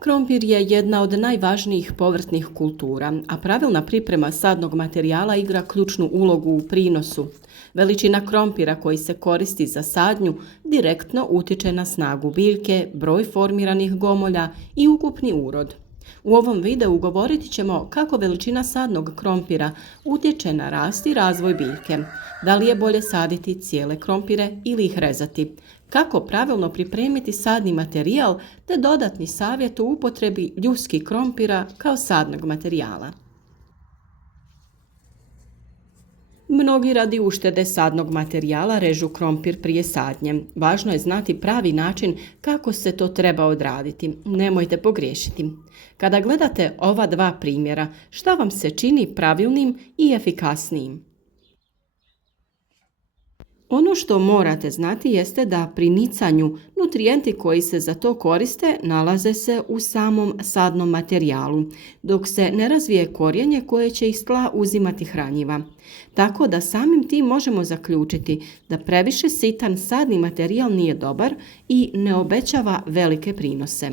Krompir je jedna od najvažnijih povrtnih kultura, a pravilna priprema sadnog materijala igra ključnu ulogu u prinosu. Veličina krompira koji se koristi za sadnju direktno utiče na snagu biljke, broj formiranih gomolja i ukupni urod. U ovom videu govorit ćemo kako veličina sadnog krompira utječe na rast i razvoj biljke, da li je bolje saditi cijele krompire ili ih rezati, kako pravilno pripremiti sadni materijal te dodatni savjet o upotrebi ljuskih krompira kao sadnog materijala. Mnogi radi uštede sadnog materijala režu krompir prije sadnje. Važno je znati pravi način kako se to treba odraditi. Nemojte pogriješiti. Kada gledate ova dva primjera, šta vam se čini pravilnim i efikasnijim? Ono što morate znati jeste da pri nicanju nutrijenti koji se za to koriste nalaze se u samom sadnom materijalu, dok se ne razvije korijenje koje će iz tla uzimati hranjiva. Tako da samim tim možemo zaključiti da previše sitan sadni materijal nije dobar i ne obećava velike prinose.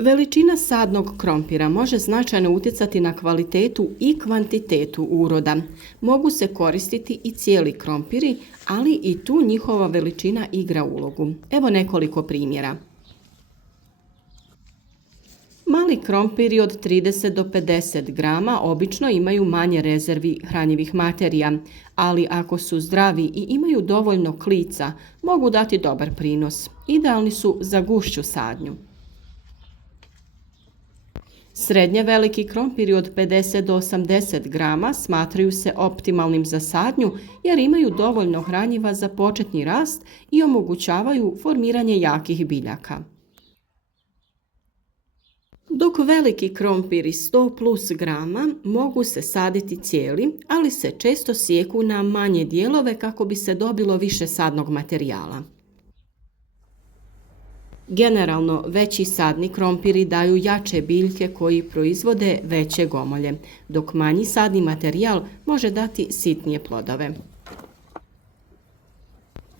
Veličina sadnog krompira može značajno utjecati na kvalitetu i kvantitetu uroda. Mogu se koristiti i cijeli krompiri, ali i tu njihova veličina igra ulogu. Evo nekoliko primjera. Mali krompiri od 30 do 50 grama obično imaju manje rezervi hranjivih materija, ali ako su zdravi i imaju dovoljno klica, mogu dati dobar prinos. Idealni su za gušću sadnju. Srednje veliki krompiri od 50 do 80 grama smatraju se optimalnim za sadnju jer imaju dovoljno hranjiva za početni rast i omogućavaju formiranje jakih biljaka. Dok veliki krompiri 100 plus grama mogu se saditi cijeli, ali se često sijeku na manje dijelove kako bi se dobilo više sadnog materijala. Generalno, veći sadni krompiri daju jače biljke koji proizvode veće gomolje, dok manji sadni materijal može dati sitnije plodove.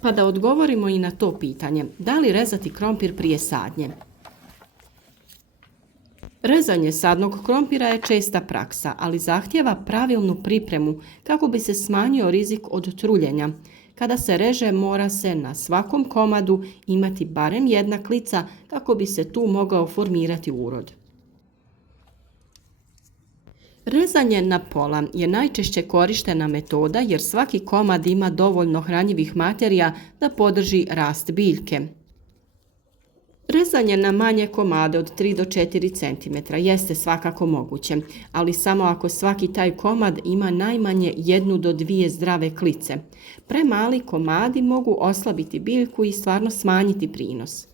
Pa da odgovorimo i na to pitanje, da li rezati krompir prije sadnje? Rezanje sadnog krompira je česta praksa, ali zahtijeva pravilnu pripremu kako bi se smanjio rizik od truljenja. Kada se reže, mora se na svakom komadu imati barem jedna klica kako bi se tu mogao formirati urod. Rezanje na pola je najčešće korištena metoda jer svaki komad ima dovoljno hranjivih materija da podrži rast biljke. Rezanje na manje komade od 3 do 4 cm jeste svakako moguće, ali samo ako svaki taj komad ima najmanje 1 do 2 zdrave klice. Premali komadi mogu oslabiti biljku i stvarno smanjiti prinos.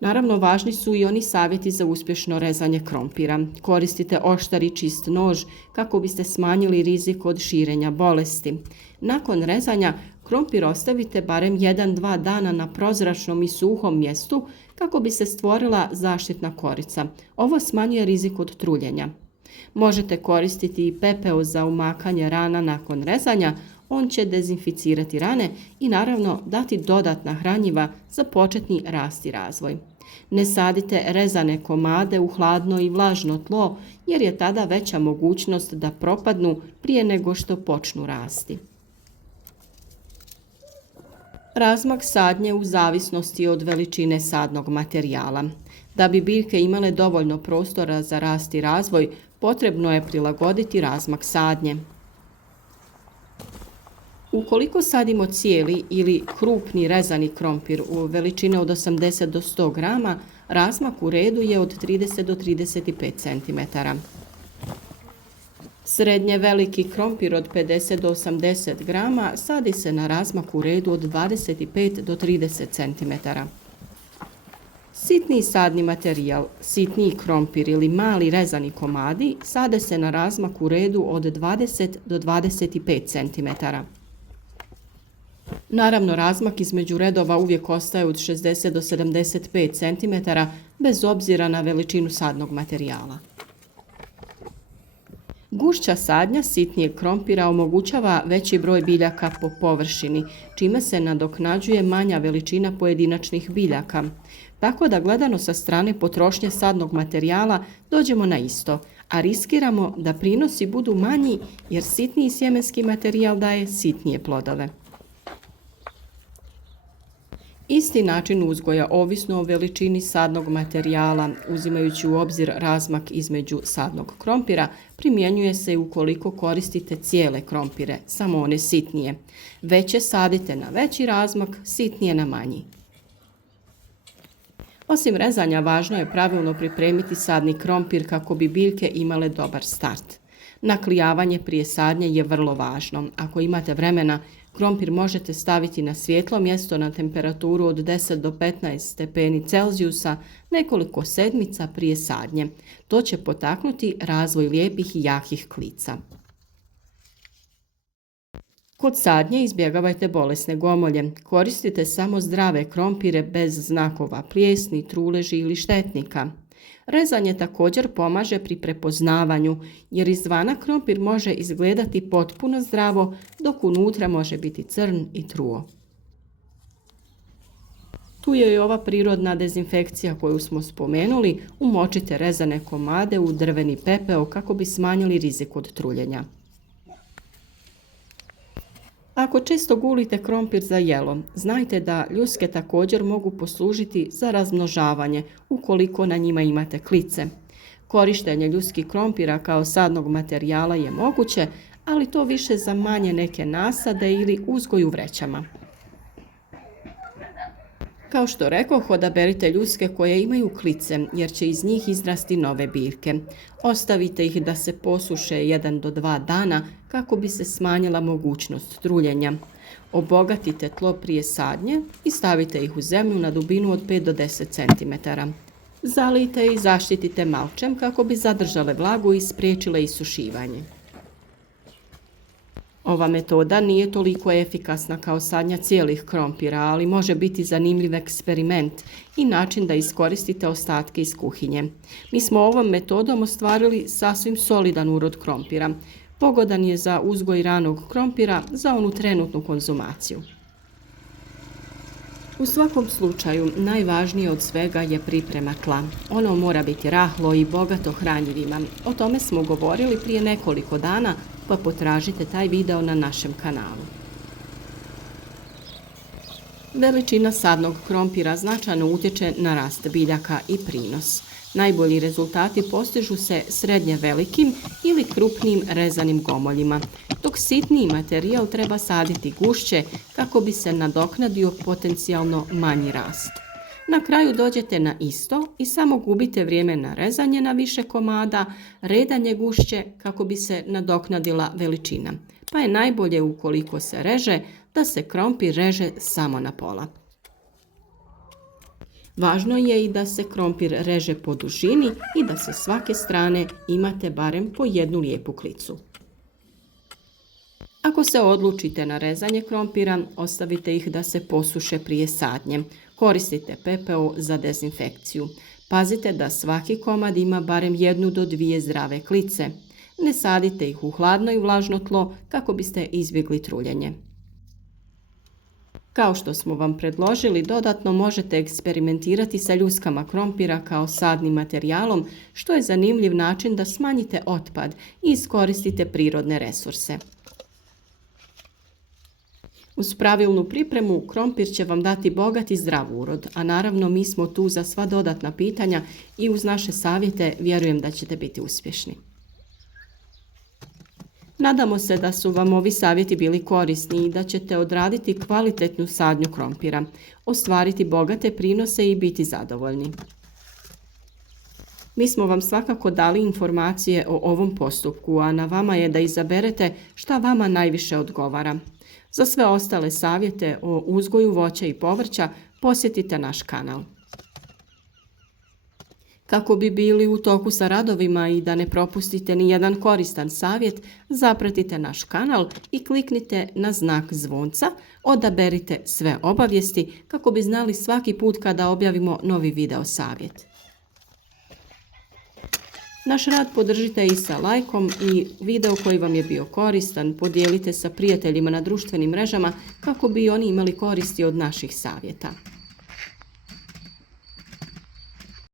Naravno, važni su i oni savjeti za uspješno rezanje krompira. Koristite oštar i čist nož kako biste smanjili rizik od širenja bolesti. Nakon rezanja, krompir ostavite barem 1-2 dana na prozračnom i suhom mjestu kako bi se stvorila zaštitna korica. Ovo smanjuje rizik od truljenja. Možete koristiti i pepeo za umakanje rana nakon rezanja, on će dezinficirati rane i naravno dati dodatna hranjiva za početni rast i razvoj. Ne sadite rezane komade u hladno i vlažno tlo jer je tada veća mogućnost da propadnu prije nego što počnu rasti. Razmak sadnje u zavisnosti od veličine sadnog materijala. Da bi biljke imale dovoljno prostora za rast i razvoj, potrebno je prilagoditi razmak sadnje. Ukoliko sadimo cijeli ili krupni rezani krompir u veličine od 80 do 100 grama, razmak u redu je od 30 do 35 cm. Srednje veliki krompir od 50 do 80 grama sadi se na razmak u redu od 25 do 30 cm. Sitni sadni materijal, sitniji krompir ili mali rezani komadi sade se na razmak u redu od 20 do 25 cm. Naravno, razmak između redova uvijek ostaje od 60 do 75 cm bez obzira na veličinu sadnog materijala. Gušća sadnja sitnijeg krompira omogućava veći broj biljaka po površini, čime se nadoknađuje manja veličina pojedinačnih biljaka. Tako da gledano sa strane potrošnje sadnog materijala dođemo na isto, a riskiramo da prinosi budu manji jer sitniji sjemenski materijal daje sitnije plodove. Isti način uzgoja, ovisno o veličini sadnog materijala, uzimajući u obzir razmak između sadnog krompira, primjenjuje se i ukoliko koristite cijele krompire, samo one sitnije. Veće sadite na veći razmak, sitnije na manji. Osim rezanja, važno je pravilno pripremiti sadni krompir kako bi biljke imale dobar start. Naklijavanje prije sadnje je vrlo važno. Ako imate vremena, krompir možete staviti na svjetlo mjesto na temperaturu od 10 do 15 stepeni Celzijusa nekoliko sedmica prije sadnje. To će potaknuti razvoj lijepih i jakih klica. Kod sadnje izbjegavajte bolesne gomolje. Koristite samo zdrave krompire bez znakova plijesni, truleži ili štetnika. Rezanje također pomaže pri prepoznavanju, jer izvana krompir može izgledati potpuno zdravo, dok unutra može biti crn i truo. Tu je i ova prirodna dezinfekcija koju smo spomenuli. Umočite rezane komade u drveni pepeo kako bi smanjili rizik od truljenja. Ako često gulite krompir za jelo, znajte da ljuske također mogu poslužiti za razmnožavanje ukoliko na njima imate klice. Korištenje ljuskih krompira kao sadnog materijala je moguće, ali to više za manje neke nasade ili uzgoj u vrećama. Kao što rekoh, odaberite ljuske koje imaju klice, jer će iz njih izrasti nove biljke. Ostavite ih da se posuše 1 do 2 dana kako bi se smanjila mogućnost truljenja. Obogatite tlo prije sadnje i stavite ih u zemlju na dubinu od 5 do 10 cm. Zalijte i zaštitite malčem kako bi zadržale vlagu i spriječile isušivanje. Ova metoda nije toliko efikasna kao sadnja cijelih krompira, ali može biti zanimljiv eksperiment i način da iskoristite ostatke iz kuhinje. Mi smo ovom metodom ostvarili sasvim solidan urod krompira. Pogodan je za uzgoj ranog krompira za onu trenutnu konzumaciju. U svakom slučaju, najvažnije od svega je priprema tla. Ono mora biti rahlo i bogato hranjivima. O tome smo govorili prije nekoliko dana, pa potražite taj video na našem kanalu. Veličina sadnog krompira značajno utječe na rast biljaka i prinos. Najbolji rezultati postižu se srednje velikim ili krupnim rezanim gomoljima, dok sitniji materijal treba saditi gušće kako bi se nadoknadio potencijalno manji rast. Na kraju dođete na isto i samo gubite vrijeme na rezanje na više komada, redanje gušće kako bi se nadoknadila veličina. Pa je najbolje ukoliko se reže da se krompir reže samo na pola. Važno je i da se krompir reže po dužini i da sa svake strane imate barem po jednu lijepu klicu. Ako se odlučite na rezanje krompira, ostavite ih da se posuše prije sadnje. Koristite pepeo za dezinfekciju. Pazite da svaki komad ima barem 1 do 2 zdrave klice. Ne sadite ih u hladno i vlažno tlo kako biste izbjegli truljenje. Kao što smo vam predložili, dodatno možete eksperimentirati sa ljuskama krompira kao sadnim materijalom, što je zanimljiv način da smanjite otpad i iskoristite prirodne resurse. Uz pravilnu pripremu, krompir će vam dati bogat i zdrav urod, a naravno mi smo tu za sva dodatna pitanja i uz naše savjete vjerujem da ćete biti uspješni. Nadamo se da su vam ovi savjeti bili korisni i da ćete odraditi kvalitetnu sadnju krompira, ostvariti bogate prinose i biti zadovoljni. Mi smo vam svakako dali informacije o ovom postupku, a na vama je da izaberete šta vama najviše odgovara. Za sve ostale savjete o uzgoju voća i povrća posjetite naš kanal. Kako bi bili u toku sa radovima i da ne propustite ni jedan koristan savjet, zapratite naš kanal i kliknite na znak zvonca, odaberite sve obavijesti kako bi znali svaki put kada objavimo novi video savjet. Naš rad podržite i sa lajkom i video koji vam je bio koristan podijelite sa prijateljima na društvenim mrežama kako bi oni imali koristi od naših savjeta.